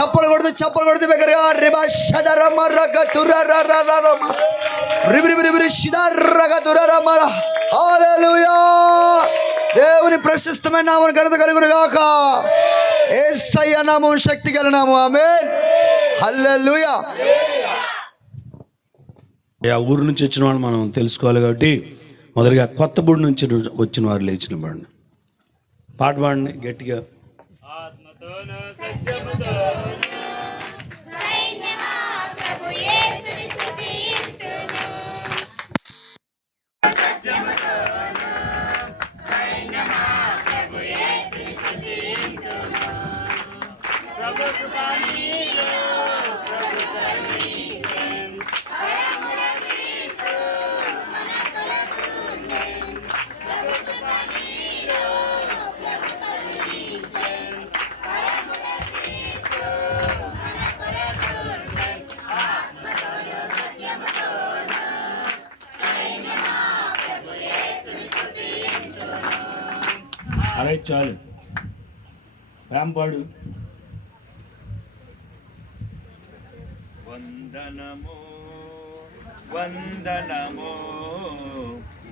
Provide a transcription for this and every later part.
చప్పలు కొడుతూ బిగ్గరగా రిబా షదరమ రగ తురరరరమ రిబిరిబిరిబిరి షిదరగ తురరమ. హల్లెలూయా. దేవుని ప్రశస్తమైన నామమున ఘనత కలుగును గాక. యేసయ్య నామం శక్తి గల నామం. ఆమేన్. హల్లెలూయా. ఆ ఊరు నుంచి వచ్చిన వాళ్ళు మనం తెలుసుకోవాలి కాబట్టి మొదలుగా కొత్తబూడి నుంచి వచ్చిన వారు లేచిన పాడండి. పాట పాడండి గట్టిగా. అరే చాలు పాడు. వందనము వందనము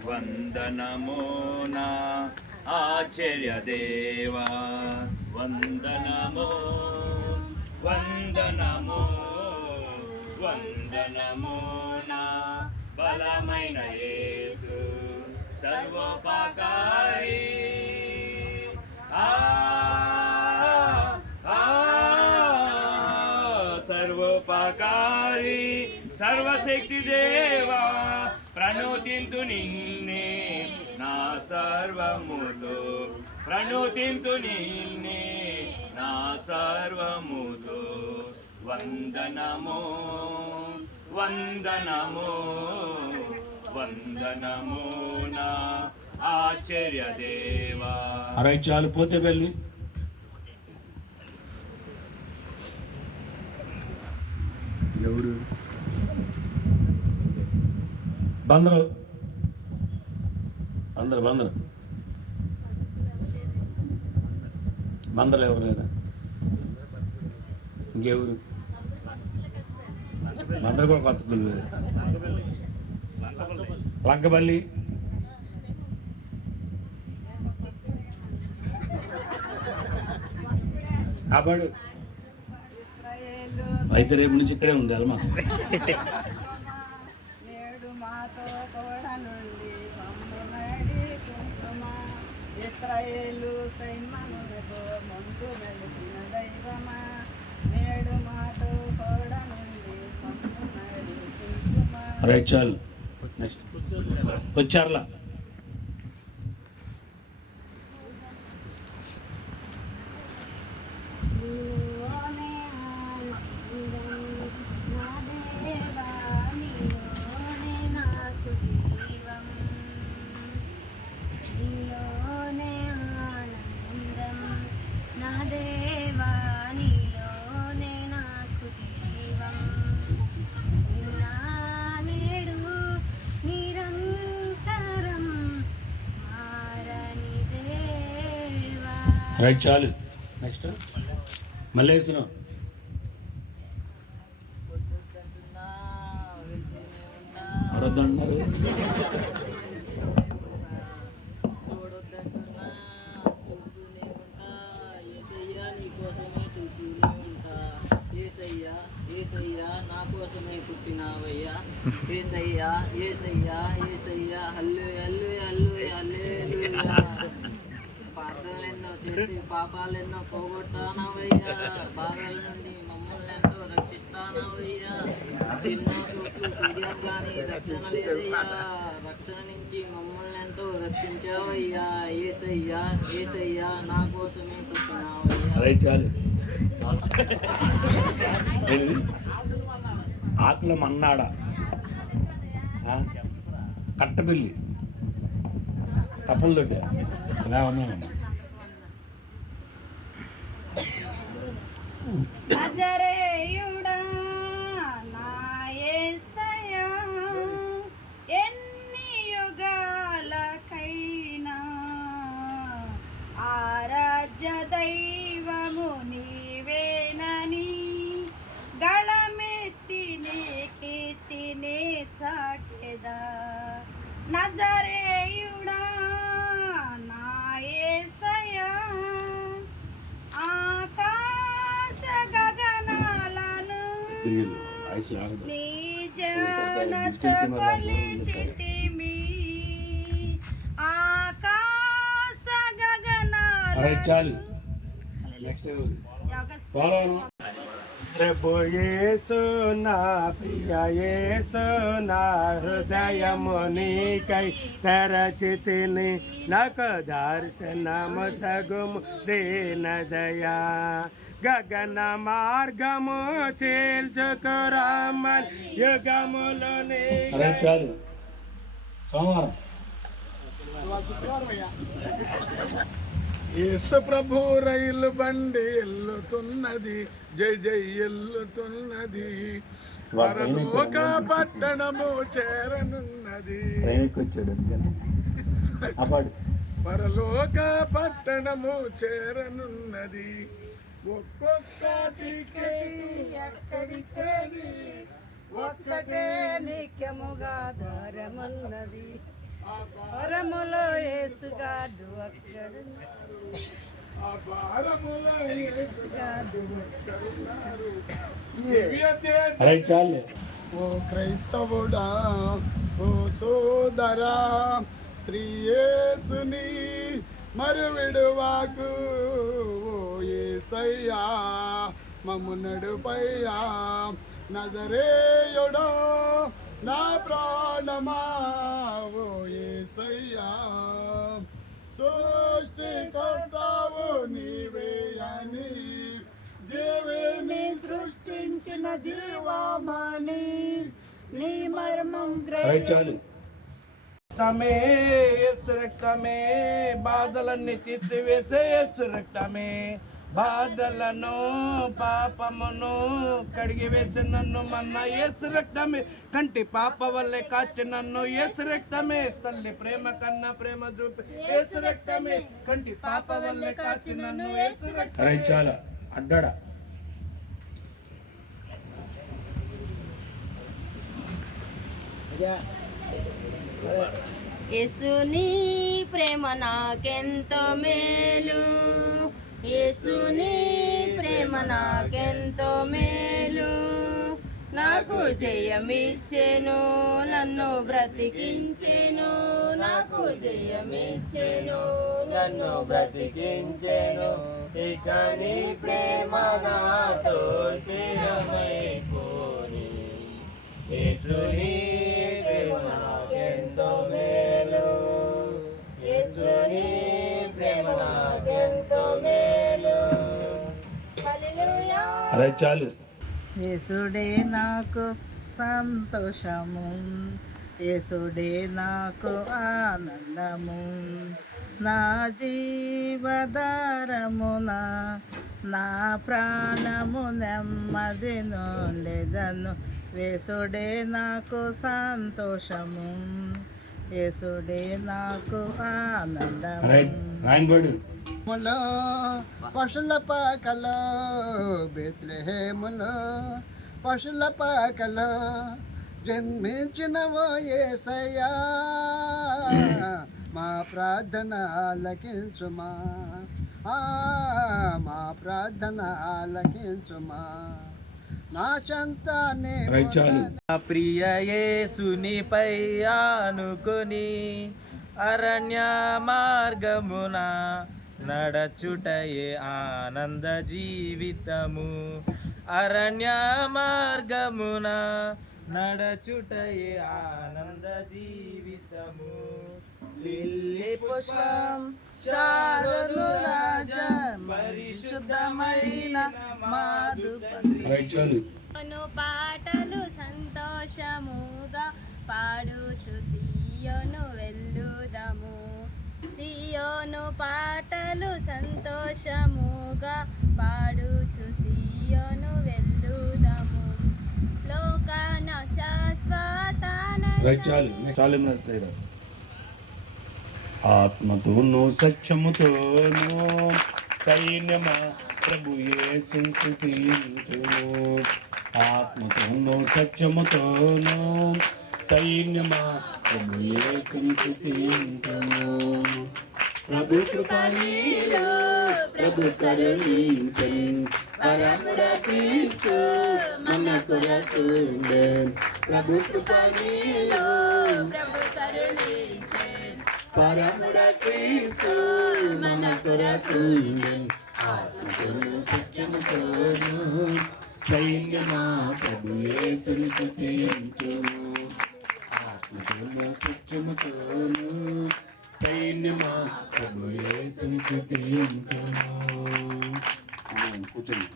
వందనము నా ఆచార్య దేవా. వందనము వందనము వందనము నా బలమైన యేసు సర్వోపకారి. సర్వోపకారి సర్వశక్తి దేవా ప్రణోతింతు నిన్నే నా సర్వముతో. ప్రణోతింతు నిన్నే నా సర్వముతో. వందనము వందనము వందనము నా ఆచార్య దేవా. అరే చాలు పోతే వెళ్ళి ఎవరు బందరు అందరు బందరు ఎవరు లేరా? ఇంకెవరు బందరు కూడా కొత్త పిల్లలు. లంకబల్లి అబ్బాడు అయితే రేపు నుంచి ఇక్కడే ఉండాలి మా. రైట్ చాలు. నెక్స్ట్ వచ్చారులా రైట్ చాలు. నెక్స్ట్ మళ్ళీ వేస్తున్నాం. అరవద్దన్నారు. నా కోసమే పుట్టినావయ్యా యేసయ్యా యేసయ్యా యేసయ్యా. హల్లెలూయా హల్లెలూయా హల్లెలూయా. పాపాలెన్నో చేసి పాపాలెన్నో పోగొట్టానవయ్యా. బాధల నుండి మమ్మల్ని ఎంతో రక్షిస్తానవయ్యా. ఎన్నో చోట్ల తిరిగాం కానీ రక్షణ లేదయ్యా. రక్షణ నుంచి మమ్మల్ని ఎంతో రక్షించావయ్యా. యేసయ్యా యేసయ్యా నా కోసమే పుట్టినావయ్యా. ఆకుల మన్నాడ కట్టబిల్లి తప్పులు దొడ్డా ఇలా ఉన్నానమ్మా. నజరేయుడా నా యేసయ్యా, ఎన్ని యుగాలకైనా ఆరాధ్య దైవము నీవేనని క్రియలు ఐసు ఆడదు. నిజానత కొలిచితిమి ఆకాశ గగనాల. చాలు. నెక్స్ట్ ప్రభు యేసు నా ప్రియ యేసు నా హృదయము నీకై తెరచితిని నాకు దర్శనము సగుము దీనదయా గగన మార్గము చీల్చుకురామన్ యుగములు చాలు. సోమవారం యేసు ప్రభు రైలు బండి ఎల్లుతున్నది, జై జై ఎల్లుతున్నది, పరలోక పట్టణము చేరనున్నది, పరలోక పట్టణము చేరనున్నది. ఒక్కొక్క టికెట్ ఎక్కడిచ్చేది, ఒక్కటే నిత్యముగా దారమన్నది, పరములో యేసుగాడు అక్కడున్నారు, ఆ పరములో యేసుగాడు అక్కడున్నారు. ఓ క్రైస్తవుడా, ఓ సోదరా, యేసుని మరువిడువాకు, ఓ యేసయ్యా మమ్ము నడుపయ్యా, నజరేయుడా నా ప్రాణమా, ఓ యేసయ్యా సృష్టికర్తావు నీవే అని, జీవేమి సృష్టించిన జీవామణి, నీ మర్మం రక్తమే యేసు రక్తమే, బాధలన్నీ తీసివేసే యేసు రక్తమే, బాధలను పాపమును కడిగి వేసి నన్ను మన్న యేసు రక్తమే, కంటి పాప వల్లే కాచి నన్ను యేసు రక్తమే, తల్లి ప్రేమ కన్నా ప్రేమ చూపి యేసు రక్తమే, కంటి పాప వల్లే కాచి నన్ను యేసు రక్తమే. చాలా అడ్డాడా యేసుని ప్రేమ నాకెంతో మేలు, యేసుని ప్రేమ నాకెంతో మేలు, నాకు జయమిచ్చెను నన్ను బ్రతికించెను, నాకు జయమిచ్చెను నన్ను బ్రతికించెను, ఇక నీ ప్రేమ నాతో స్థిరమైపోని, యేసుని ప్రేమ నాకెంతో మేలు, యేసుని ప్రేమ నాకెంతో మేలు. హల్లెలూయా. చాలు. యేసుడే నాకు సంతోషము, యేసుడే నాకు ఆనందము, నా జీవధారమున నా ప్రాణము నెమ్మది నుండెదను, యేసుడే నాకు సంతోషము, యేసుడే నాకు ఆనందము. పశుల పాకలో బెత్లెహేములో, పశుల పాకలో జన్మించినవో యేసయ్యా, మా ప్రార్థన ఆలకించుమా, మా ప్రార్థన ఆలకించుమా, నా చెంతనే ప్రియ యేసునిపై ఆనుకొని అరణ్య మార్గమున నడచుటయే ఆనంద జీవితము, అరణ్య మార్గమున నడచుటయే ఆనంద జీవితము, లిల్లీ పుష్పం శారదు రాజ పరిశుద్ధమైన మాధుపతి, పాటలు సంతోషముగా పాడుచు సియోను వెళ్ళుదము, సియోను పాటలు సంతోషముగా పాడుచు సియోను వెళ్ళుదము, లోకాన శాశ్వత ఆత్మతోనూ సత్యముతోనూ సైన్యమా ప్రభు యేసును స్తుతింతుము, ఆత్మతోనూ సత్యముతోనూ సైన్యమా ప్రభు యేసును స్తుతింతుము, ప్రభు కృప నీలో ప్రభు కరుణించెను, పరముడ క్రీస్తు మన కొరకుండే ప్రభు కృప నీలో ప్రభు కరుణించెను పరముడ క్రీస్తు మన కొరకుండే ఆత్మతోను సత్యముతోను సైన్యమా ప్రభు యేసుని స్తుతించుము ఆత్మతోను సత్యముతోను సైన్యమా ప్రభు యేసుని స్తుతించుము. కూర్చోండి.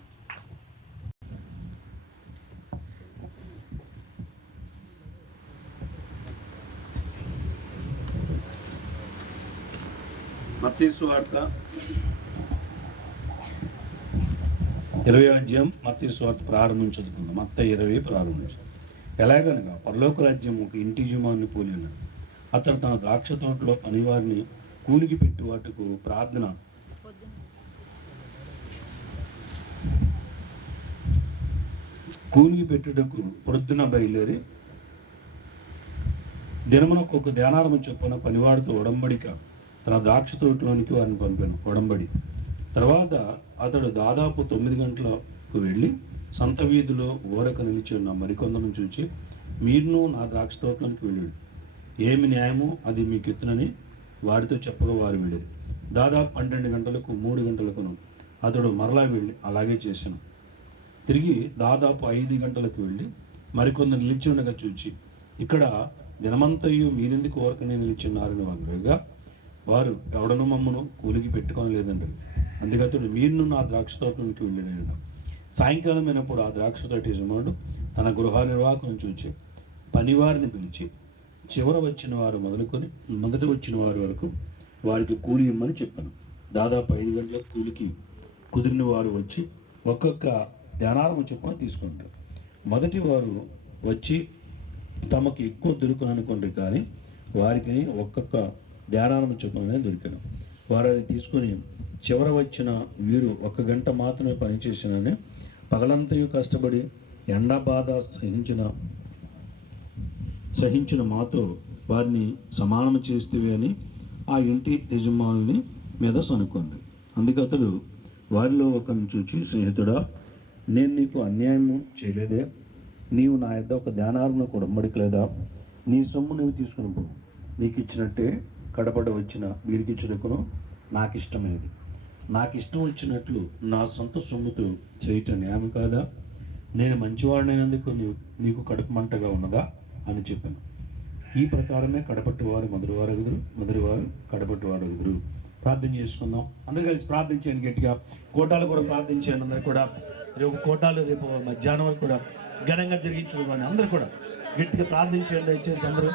మత్తయి సువార్త 20వ అధ్యాయం మత్తయి సువార్త ప్రారంభం చదువుకుందాం. మత్తయి 20 ప్రారంభించు. ఎలాగనగా పరలోక రాజ్యం ఒక ఇంటి యజమానిని పోలి ఉన్నది. అతడు తన ద్రాక్ష తోటలో పనివారిని కూలికి పెట్టి వాటికి కూలికి పెట్టుటకు పొద్దున బయలుదేరి దినమునకు ఒక ధ్యానారము చొప్పున పనివాడితో ఉడంబడిక తన ద్రాక్ష తోటలోనికి వారిని పంపాను. ఉడంబడి తర్వాత అతడు దాదాపు 9 గంటలకు వెళ్ళి సంత వీధిలో ఊరక నిలిచి ఉన్న మరికొందను చూచి, మీరును నా ద్రాక్ష తోటలోనికి వెళ్ళాడు, ఏమి న్యాయమో అది మీకు ఎత్తునని వారితో చెప్పగా వారు వెళ్ళేది. దాదాపు 12 గంటలకు 3 గంటలకును అతడు మరలా వెళ్ళి అలాగే చేశాను. తిరిగి దాదాపు 5 గంటలకు వెళ్ళి మరికొందరు నిలిచి ఉండగా చూచి, ఇక్కడ దినమంతయు మీరెందుకు ఊరకనే నిలిచి ఉన్నారని వారుగా వారు ఎవడను మమ్మను కూలికి పెట్టుకొని లేదండి. అందుకే అతడు మీరును నా ద్రాక్ష తోటలోనికి వెళ్ళాడు. సాయంకాలం అయినప్పుడు ఆ ద్రాక్ష తోట యజమానుడు తన గృహ నిర్వాహకులను చూచి పనివారిని పిలిచి చివర వచ్చిన వారు మొదలుకొని మొదట వచ్చిన వారి వరకు వారికి కూలి ఇమ్మని చెప్పాను. దాదాపు 5 గంటలకు కూలికి కుదిరిన వారు వచ్చి ఒక్కొక్క ధ్యానారము చొప్పున తీసుకుంటారు. మొదటి వారు వచ్చి తమకు ఎక్కువ దొరుకుననుకోండి, కానీ వారికి ఒక్కొక్క ధ్యానారము చొప్పుననే దొరికాను. వారు అది తీసుకొని చివర వచ్చిన వీరు 1 గంట మాత్రమే పనిచేసినని పగలంతయు కష్టపడి ఎండ బాధ సహించిన మాతో వారిని సమానము చేస్తేవి అని ఆ ఇంటి యజమానుని మీద సనుక్కుంది. అందుకే అతడు వారిలో ఒకరిని చూచి, స్నేహితుడా, నేను నీకు అన్యాయము చేయలేదే, నీవు నా యొద్ద ఒక ధ్యానారమును ఉడంబడిక లేదా? నీ సొమ్ము నీవు తీసుకుని పో, నీకు ఇచ్చినట్టే కడపడ వచ్చిన వీరికి ఇచ్చినకును నాకు ఇష్టమైనది. నాకు ఇష్టం వచ్చినట్లు నా సొంత సొమ్ముతో చేయటం న్యాయం కాదా? నేను మంచివాడినైనందుకు నీకు కడుపు మంటగా ఉన్నదా అని చెప్పాను. ఈ ప్రకారమే కడపట్టువారు మొదటివారు, మొదటివారు కడపట్టువారు. ప్రార్థన చేసుకుందాం. అందరూ కలిసి ప్రార్థించాను గట్టిగా. కోటాలు కూడా ప్రార్థించాను. అందరూ కూడా రేపు కోటాలు రేపు మధ్యాహ్నం వరకు కూడా ఘనంగా జరిగించుకోవాలి. అందరూ కూడా గట్టిగా ప్రార్థించేయండి దయచేసి అందరూ.